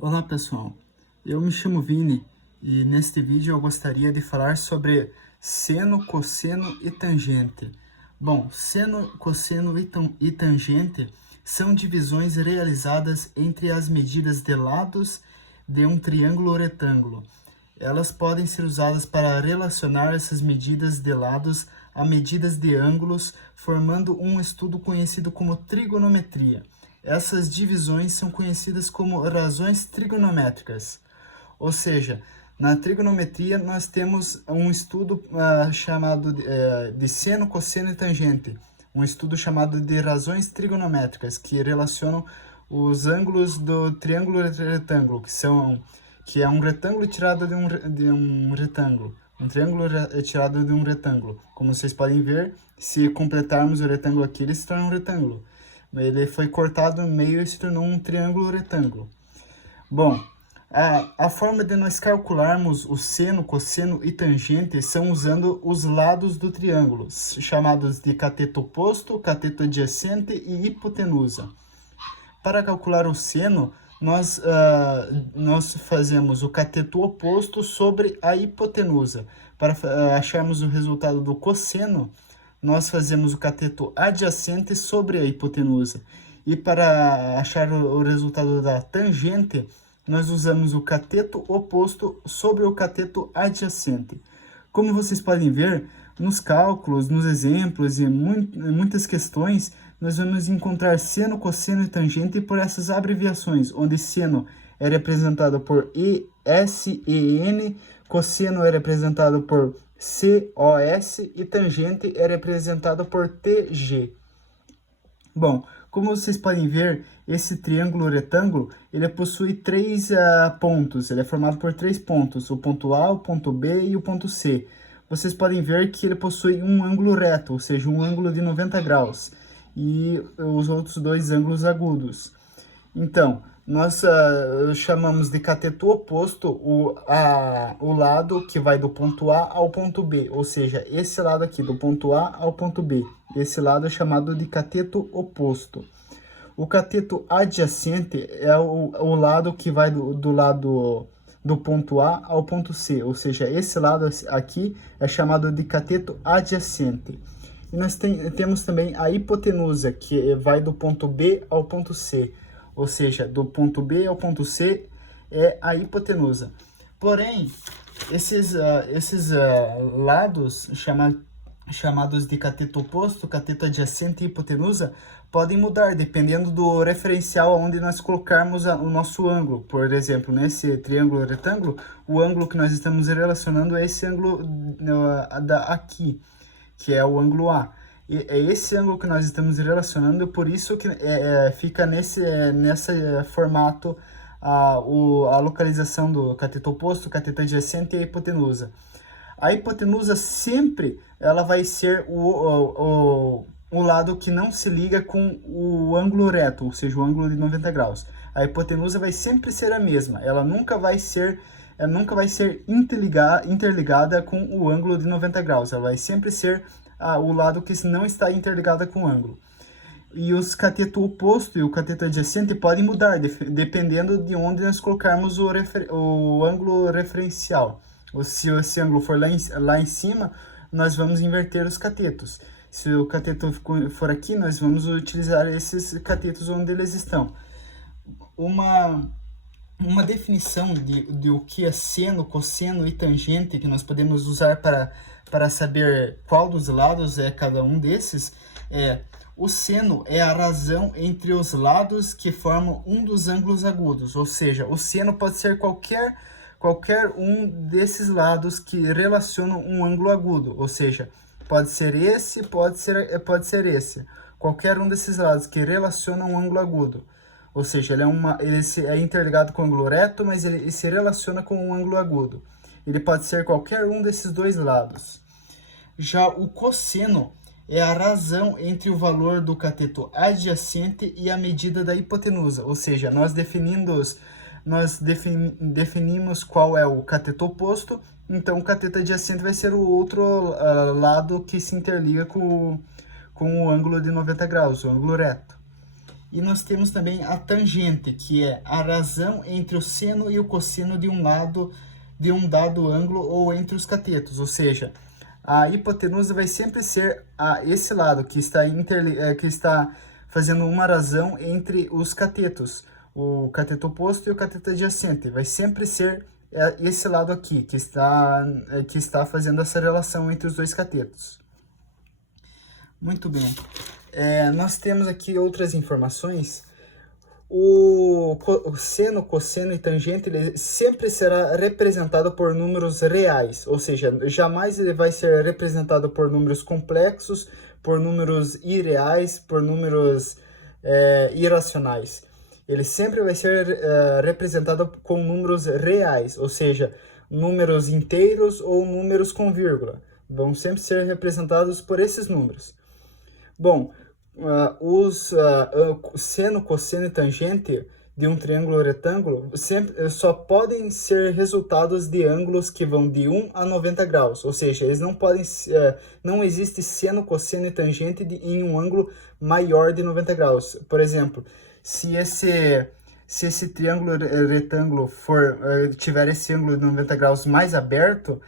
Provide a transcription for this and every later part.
Olá pessoal, eu me chamo Vini e neste vídeo eu gostaria de falar sobre seno, cosseno e tangente. Bom, seno, cosseno e tangente são divisões realizadas entre as medidas de lados de um triângulo ou retângulo. Elas podem ser usadas para relacionar essas medidas de lados a medidas de ângulos, formando um estudo conhecido como trigonometria. Essas divisões são conhecidas como razões trigonométricas. Ou seja, na trigonometria nós temos um estudo chamado de seno, cosseno e tangente. Um estudo chamado de razões trigonométricas, que relacionam os ângulos do triângulo e retângulo, que é um retângulo tirado de um retângulo. Um triângulo é tirado de um retângulo. Como vocês podem ver, se completarmos o retângulo aqui, ele se torna um retângulo. Ele foi cortado no meio e se tornou um triângulo retângulo. Bom, a forma de nós calcularmos o seno, cosseno e tangente são usando os lados do triângulo, chamados de cateto oposto, cateto adjacente e hipotenusa. Para calcular o seno, nós fazemos o cateto oposto sobre a hipotenusa. Para acharmos o resultado do cosseno, nós fazemos o cateto adjacente sobre a hipotenusa. E para achar o resultado da tangente, nós usamos o cateto oposto sobre o cateto adjacente. Como vocês podem ver, nos cálculos, nos exemplos e muitas questões, nós vamos encontrar seno, cosseno e tangente por essas abreviações, onde seno é representado por SEN, cosseno é representado por COS e tangente é representado por TG. Bom, como vocês podem ver, esse triângulo retângulo, ele possui três pontos, ele é formado por três pontos, o ponto A, o ponto B e o ponto C. Vocês podem ver que ele possui um ângulo reto, ou seja, um ângulo de 90 graus, e os outros dois ângulos agudos. Então, nós chamamos de cateto oposto o lado que vai do ponto A ao ponto B, ou seja, esse lado aqui, do ponto A ao ponto B. Esse lado é chamado de cateto oposto. O cateto adjacente é o lado que vai do lado do ponto A ao ponto C, ou seja, esse lado aqui é chamado de cateto adjacente. E nós temos também a hipotenusa, que vai do ponto B ao ponto C, ou seja, do ponto B ao ponto C é a hipotenusa. Porém, esses lados chamados de cateto oposto, cateto adjacente e hipotenusa podem mudar dependendo do referencial onde nós colocarmos o nosso ângulo. Por exemplo, nesse triângulo retângulo, o ângulo que nós estamos relacionando é esse ângulo aqui, que é o ângulo A. E é esse ângulo que nós estamos relacionando, por isso que fica nesse formato a localização do cateto oposto, cateto adjacente e a hipotenusa. A hipotenusa sempre ela vai ser o lado que não se liga com o ângulo reto, ou seja, o ângulo de 90 graus. A hipotenusa vai sempre ser a mesma, ela nunca vai ser interligada com o ângulo de 90 graus, ela vai sempre ser o lado que não está interligado com o ângulo. E os cateto oposto e o cateto adjacente podem mudar, dependendo de onde nós colocarmos o ângulo referencial. Se esse ângulo for lá em cima, nós vamos inverter os catetos. Se o cateto for aqui, nós vamos utilizar esses catetos onde eles estão. Uma definição de o que é seno, cosseno e tangente, que nós podemos usar para saber qual dos lados é cada um desses, o seno é a razão entre os lados que formam um dos ângulos agudos, ou seja, o seno pode ser qualquer um desses lados que relacionam um ângulo agudo, ou seja, pode ser esse, pode ser esse, qualquer um desses lados que relacionam um ângulo agudo. Ou seja, ele é interligado com o ângulo reto, mas ele se relaciona com um ângulo agudo. Ele pode ser qualquer um desses dois lados. Já o cosseno é a razão entre o valor do cateto adjacente e a medida da hipotenusa. Ou seja, nós definimos qual é o cateto oposto, então o cateto adjacente vai ser o outro lado que se interliga com o ângulo de 90 graus, o ângulo reto. E nós temos também a tangente, que é a razão entre o seno e o cosseno de um lado de um dado ângulo ou entre os catetos, ou seja, a hipotenusa vai sempre ser esse lado que está fazendo uma razão entre os catetos, o cateto oposto e o cateto adjacente. Vai sempre ser esse lado aqui que está fazendo essa relação entre os dois catetos. Muito bem. Nós temos aqui outras informações. O seno, cosseno e tangente ele sempre será representado por números reais, ou seja, jamais ele vai ser representado por números complexos, por números irreais, por números irracionais. Ele sempre vai ser representado com números reais, ou seja, números inteiros ou números com vírgula. Vão sempre ser representados por esses números. Bom, os seno, cosseno e tangente de um triângulo retângulo só podem ser resultados de ângulos que vão de 1 a 90 graus, ou seja, eles não podem, não existe seno, cosseno e tangente em um ângulo maior de 90 graus. Por exemplo, se esse triângulo retângulo tiver esse ângulo de 90 graus mais aberto,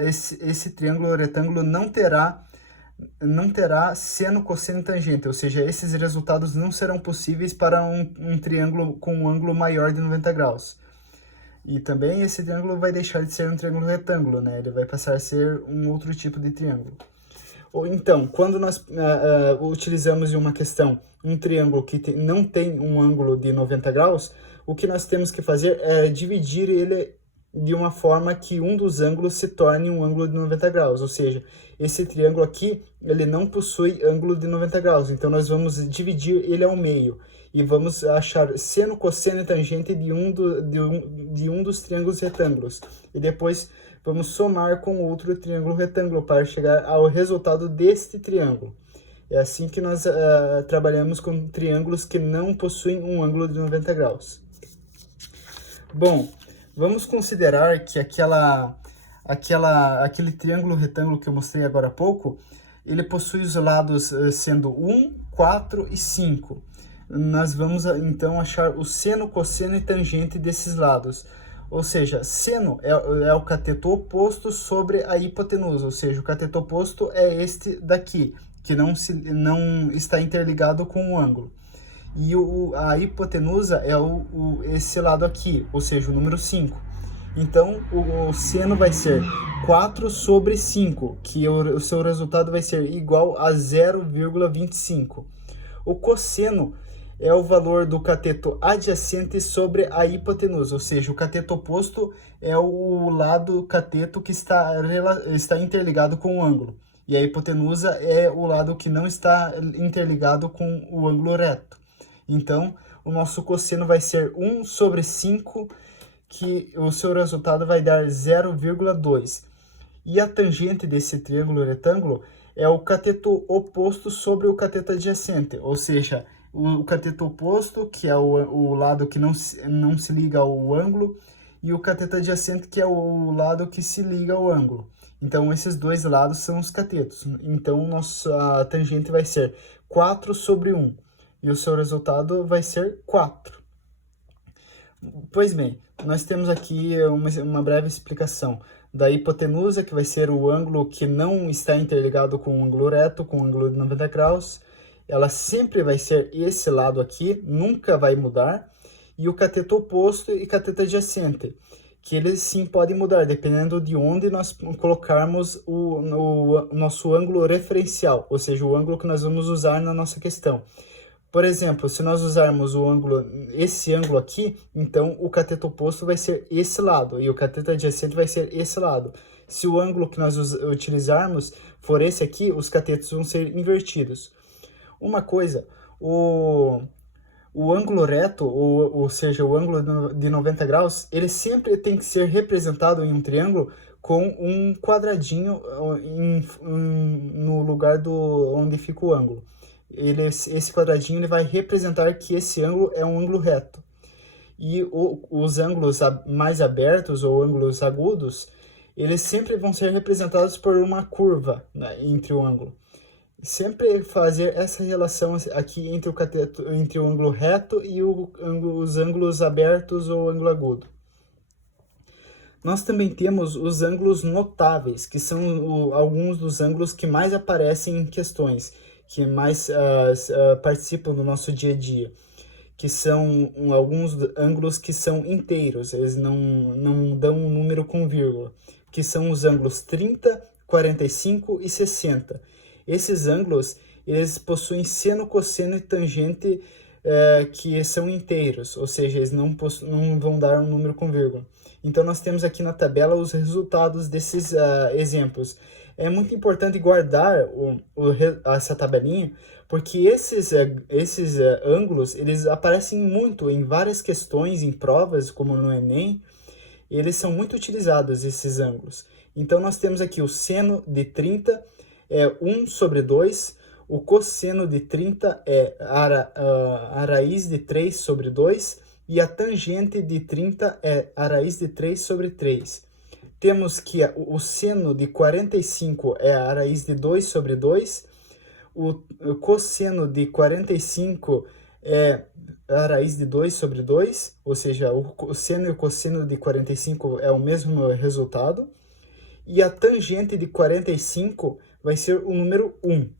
esse triângulo retângulo não terá seno, cosseno e tangente, ou seja, esses resultados não serão possíveis para um triângulo com um ângulo maior de 90 graus. E também esse triângulo vai deixar de ser um triângulo retângulo, né? Ele vai passar a ser um outro tipo de triângulo. Então, quando nós utilizamos em uma questão um triângulo que não tem um ângulo de 90 graus, o que nós temos que fazer é dividir ele de uma forma que um dos ângulos se torne um ângulo de 90 graus, ou seja, esse triângulo aqui, ele não possui ângulo de 90 graus, então nós vamos dividir ele ao meio, e vamos achar seno, cosseno e tangente de um dos triângulos retângulos, e depois vamos somar com outro triângulo retângulo para chegar ao resultado deste triângulo. É assim que nós trabalhamos com triângulos que não possuem um ângulo de 90 graus. Bom, vamos considerar que aquele triângulo retângulo que eu mostrei agora há pouco, ele possui os lados sendo 1, 4 e 5. Nós vamos então achar o seno, cosseno e tangente desses lados. Ou seja, seno é o cateto oposto sobre a hipotenusa, ou seja, o cateto oposto é este daqui, que não está interligado com o ângulo. E a hipotenusa é esse lado aqui, ou seja, o número 5. Então, o seno vai ser 4 sobre 5, que o seu resultado vai ser igual a 0,25. O cosseno é o valor do cateto adjacente sobre a hipotenusa, ou seja, o cateto oposto é o lado cateto que está interligado com o ângulo. E a hipotenusa é o lado que não está interligado com o ângulo reto. Então, o nosso cosseno vai ser 1 sobre 5, que o seu resultado vai dar 0,2. E a tangente desse triângulo retângulo é o cateto oposto sobre o cateto adjacente, ou seja, o cateto oposto, que é o lado que não se liga ao ângulo, e o cateto adjacente, que é o lado que se liga ao ângulo. Então, esses dois lados são os catetos. Então, a tangente vai ser 4 sobre 1, e o seu resultado vai ser 4. Pois bem, nós temos aqui uma breve explicação da hipotenusa, que vai ser o ângulo que não está interligado com o ângulo reto, com o ângulo de 90 graus. Ela sempre vai ser esse lado aqui, nunca vai mudar. E o cateto oposto e cateto adjacente, que eles sim podem mudar, dependendo de onde nós colocarmos o nosso ângulo referencial, ou seja, o ângulo que nós vamos usar na nossa questão. Por exemplo, se nós usarmos esse ângulo aqui, então o cateto oposto vai ser esse lado e o cateto adjacente vai ser esse lado. Se o ângulo que nós utilizarmos for esse aqui, os catetos vão ser invertidos. Uma coisa, o ângulo reto, ou seja, o ângulo de 90 graus, ele sempre tem que ser representado em um triângulo com um quadradinho no lugar onde fica o ângulo. Esse quadradinho ele vai representar que esse ângulo é um ângulo reto. E os ângulos mais abertos ou ângulos agudos, eles sempre vão ser representados por uma curva, né, entre o ângulo. sempre fazer essa relação aqui entre o cateto, entre o ângulo reto e os ângulos abertos ou ângulo agudo. Nós também temos os ângulos notáveis, que são alguns dos ângulos que mais aparecem em questões, que mais participam do nosso dia a dia, que são alguns ângulos que são inteiros, eles não dão um número com vírgula, que são os ângulos 30, 45 e 60. Esses ângulos, eles possuem seno, cosseno e tangente que são inteiros, ou seja, eles não vão dar um número com vírgula. Então, nós temos aqui na tabela os resultados desses exemplos. É muito importante guardar essa tabelinha, porque esses ângulos, eles aparecem muito em várias questões, em provas, como no Enem, eles são muito utilizados, esses ângulos. Então, nós temos aqui o seno de 30 é 1 sobre 2, o cosseno de 30 é a raiz de 3 sobre 2, e a tangente de 30 é a raiz de 3 sobre 3. Temos que o seno de 45 é a raiz de 2 sobre 2, o cosseno de 45 é a raiz de 2 sobre 2, ou seja, o seno e o cosseno de 45 é o mesmo resultado, e a tangente de 45 vai ser o número 1.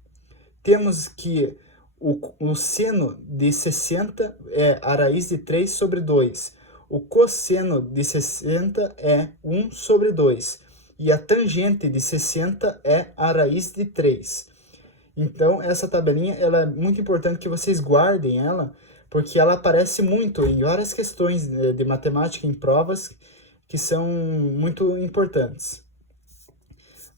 Temos que o seno de 60 é a raiz de 3 sobre 2. O cosseno de 60 é 1 sobre 2. E a tangente de 60 é a raiz de 3. Então, essa tabelinha ela é muito importante que vocês guardem ela, porque ela aparece muito em várias questões de matemática em provas que são muito importantes.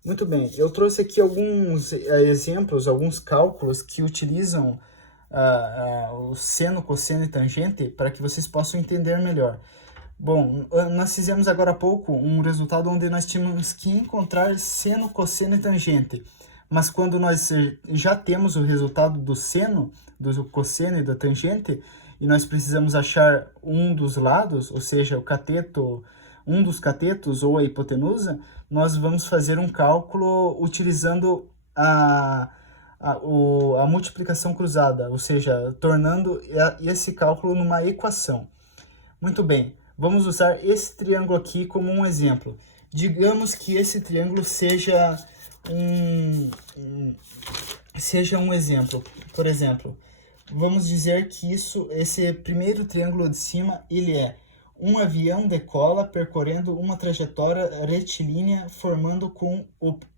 Muito bem, eu trouxe aqui alguns exemplos, alguns cálculos que utilizam o seno, cosseno e tangente para que vocês possam entender melhor. Bom, nós fizemos agora há pouco um resultado onde nós tínhamos que encontrar seno, cosseno e tangente. Mas quando nós já temos o resultado do seno, do cosseno e da tangente, e nós precisamos achar um dos lados, ou seja, o cateto, um dos catetos ou a hipotenusa, nós vamos fazer um cálculo utilizando a multiplicação cruzada, ou seja, tornando esse cálculo numa equação. Muito bem, vamos usar esse triângulo aqui como um exemplo. Digamos que esse triângulo seja um exemplo. Por exemplo, vamos dizer que esse primeiro triângulo de cima, ele é um avião decola percorrendo uma trajetória retilínea, formando com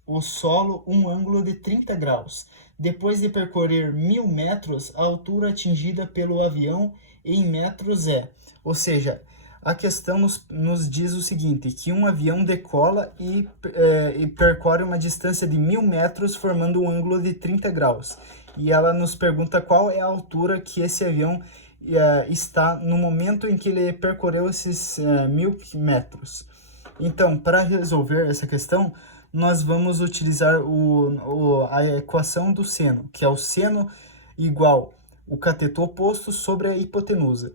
o solo um ângulo de 30 graus. Depois de percorrer 1000 metros, a altura atingida pelo avião em metros é... Ou seja, a questão nos diz o seguinte, que um avião decola e percorre uma distância de 1000 metros, formando um ângulo de 30 graus. E ela nos pergunta qual é a altura que esse avião está no momento em que ele percorreu esses 1000 metros. Então, para resolver essa questão, nós vamos utilizar a equação do seno, que é o seno igual o cateto oposto sobre a hipotenusa.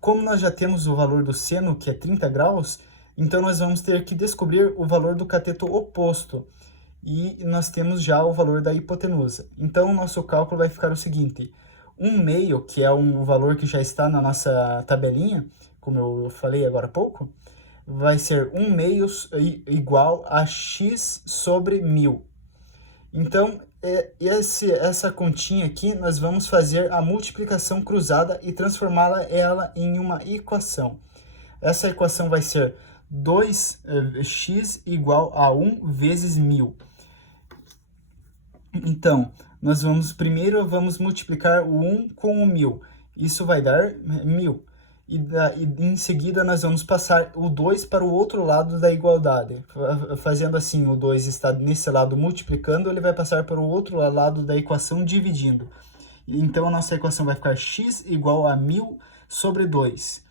Como nós já temos o valor do seno, que é 30 graus, então nós vamos ter que descobrir o valor do cateto oposto. E nós temos já o valor da hipotenusa. Então, o nosso cálculo vai ficar o seguinte: 1/2, que é um valor que já está na nossa tabelinha, como eu falei agora há pouco, vai ser 1/2 igual a x sobre 1000. Então, essa continha aqui, nós vamos fazer a multiplicação cruzada e transformá-la em uma equação. Essa equação vai ser 2x igual a 1 vezes 1000. Então, nós primeiro vamos multiplicar o 1 com o 1000. Isso vai dar 1000. E em seguida nós vamos passar o 2 para o outro lado da igualdade. Fazendo assim, o 2 está nesse lado multiplicando, ele vai passar para o outro lado da equação dividindo. Então, a nossa equação vai ficar x igual a 1000 sobre 2.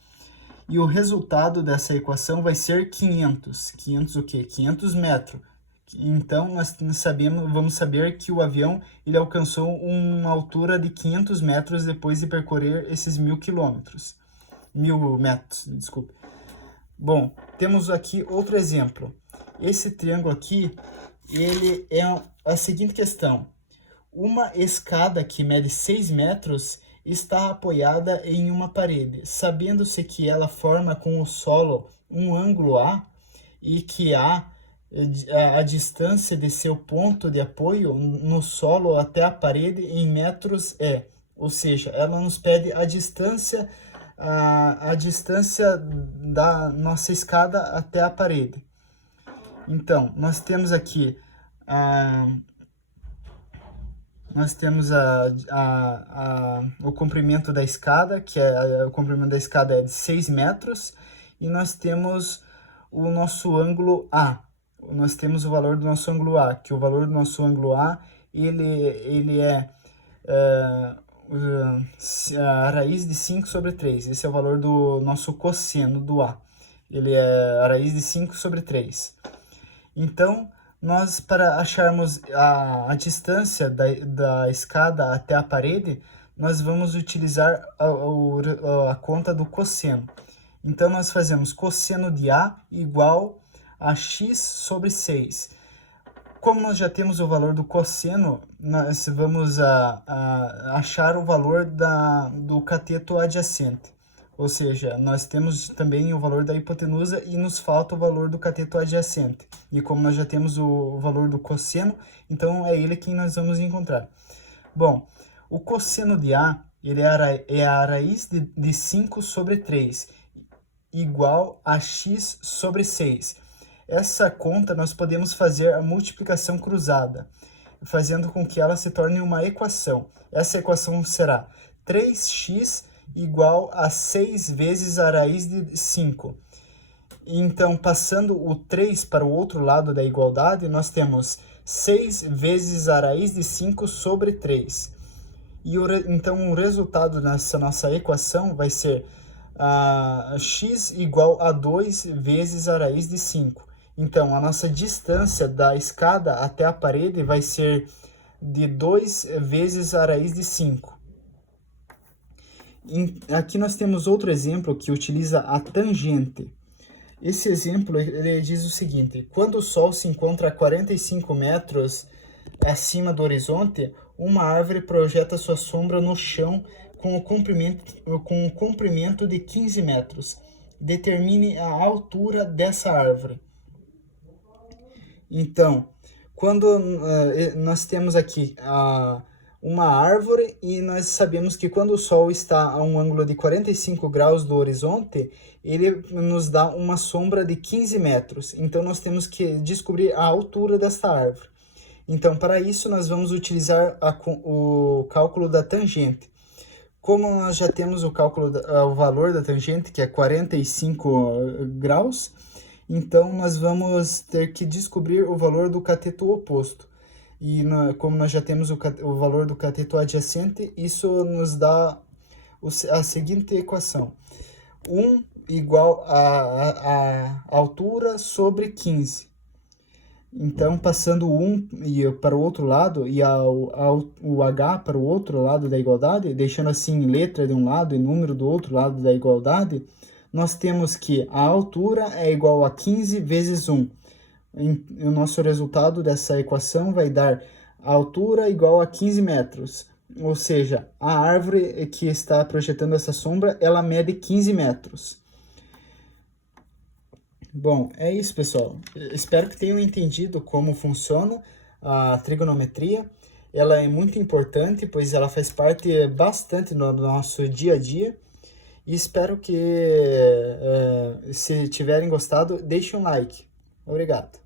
E o resultado dessa equação vai ser 500. 500 o quê? 500 metros. Então, nós vamos saber que o avião ele alcançou uma altura de 500 metros depois de percorrer esses 1000 metros, desculpe. Bom, temos aqui outro exemplo. Esse triângulo aqui, ele é a seguinte questão. uma escada que mede 6 metros está apoiada em uma parede, sabendo-se que ela forma com o solo um ângulo A e que a distância de seu ponto de apoio no solo até a parede em metros é, ou seja, ela nos pede a distância da nossa escada até a parede. Então, nós temos aqui o comprimento da escada, o comprimento da escada é de 6 metros, e nós temos o nosso ângulo A. Nós temos o valor do nosso ângulo A, que o valor do nosso ângulo A, ele é a raiz de 5 sobre 3. Esse é o valor do nosso cosseno do A. Ele é a raiz de 5 sobre 3. Então, nós, para acharmos a distância da escada até a parede, nós vamos utilizar a conta do cosseno. Então, nós fazemos cosseno de A igual a x sobre 6. Como nós já temos o valor do cosseno, nós vamos achar o valor do cateto adjacente. Ou seja, nós temos também o valor da hipotenusa e nos falta o valor do cateto adjacente. E como nós já temos o valor do cosseno, então é ele que nós vamos encontrar. Bom, o cosseno de A ele é a raiz de 5 sobre 3, igual a x sobre 6. Essa conta nós podemos fazer a multiplicação cruzada, fazendo com que ela se torne uma equação. Essa equação será 3x igual a 6 vezes a raiz de 5. Então, passando o 3 para o outro lado da igualdade, nós temos 6 vezes a raiz de 5 sobre 3. Então, o resultado nessa nossa equação vai ser x igual a 2 vezes a raiz de 5. Então, a nossa distância da escada até a parede vai ser de 2 vezes a raiz de 5. Aqui nós temos outro exemplo que utiliza a tangente. Esse exemplo ele diz o seguinte: quando o Sol se encontra a 45 metros acima do horizonte, uma árvore projeta sua sombra no chão com um comprimento de 15 metros. Determine a altura dessa árvore. Então, quando nós temos aqui uma árvore e nós sabemos que quando o Sol está a um ângulo de 45 graus do horizonte, ele nos dá uma sombra de 15 metros. Então, nós temos que descobrir a altura desta árvore. Então, para isso, nós vamos utilizar o cálculo da tangente. Como nós já temos o valor da tangente, que é 45 graus, então nós vamos ter que descobrir o valor do cateto oposto. E como nós já temos o valor do cateto adjacente, isso nos dá a seguinte equação: 1 igual a altura sobre 15. Então, passando o 1 para o outro lado e o h para o outro lado da igualdade, deixando assim letra de um lado e número do outro lado da igualdade, nós temos que a altura é igual a 15 vezes 1. O nosso resultado dessa equação vai dar a altura igual a 15 metros. Ou seja, a árvore que está projetando essa sombra, ela mede 15 metros. Bom, é isso, pessoal. Espero que tenham entendido como funciona a trigonometria. Ela é muito importante, pois ela faz parte bastante do nosso dia a dia. E espero que, se tiverem gostado, deixem um like. Obrigado.